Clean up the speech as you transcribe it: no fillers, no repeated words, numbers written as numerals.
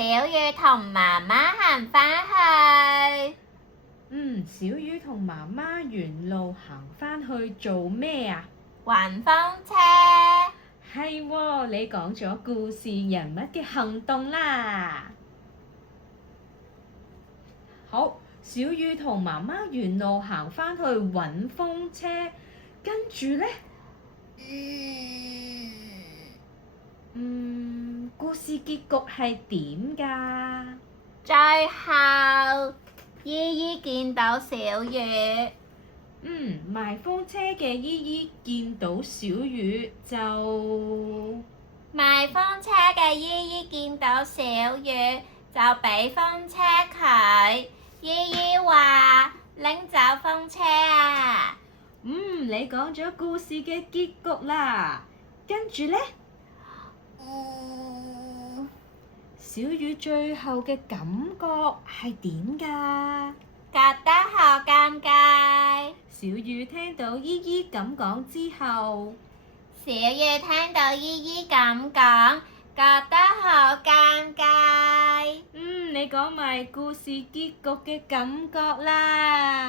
小雨同媽媽行返去。小雨同媽媽沿路行返去做咩啊？揾風車。係喎，你講咗故事人物嘅行動啦。好，小雨同媽媽沿路行返去揾風車，跟住呢，故事結局係點㗎？最後，姨姨見到小雨。賣風車嘅姨姨見到小雨就賣風車嘅姨姨見到小雨就俾風車佢。姨姨話：拎走風車啊！你講咗故事嘅結局啦，跟住呢，小雨最後嘅感覺係點㗎？覺得好尷尬。小雨聽到姨姨咁講之後，小雨聽到姨姨咁講，覺得好尷尬。你講埋故事結局嘅感覺啦。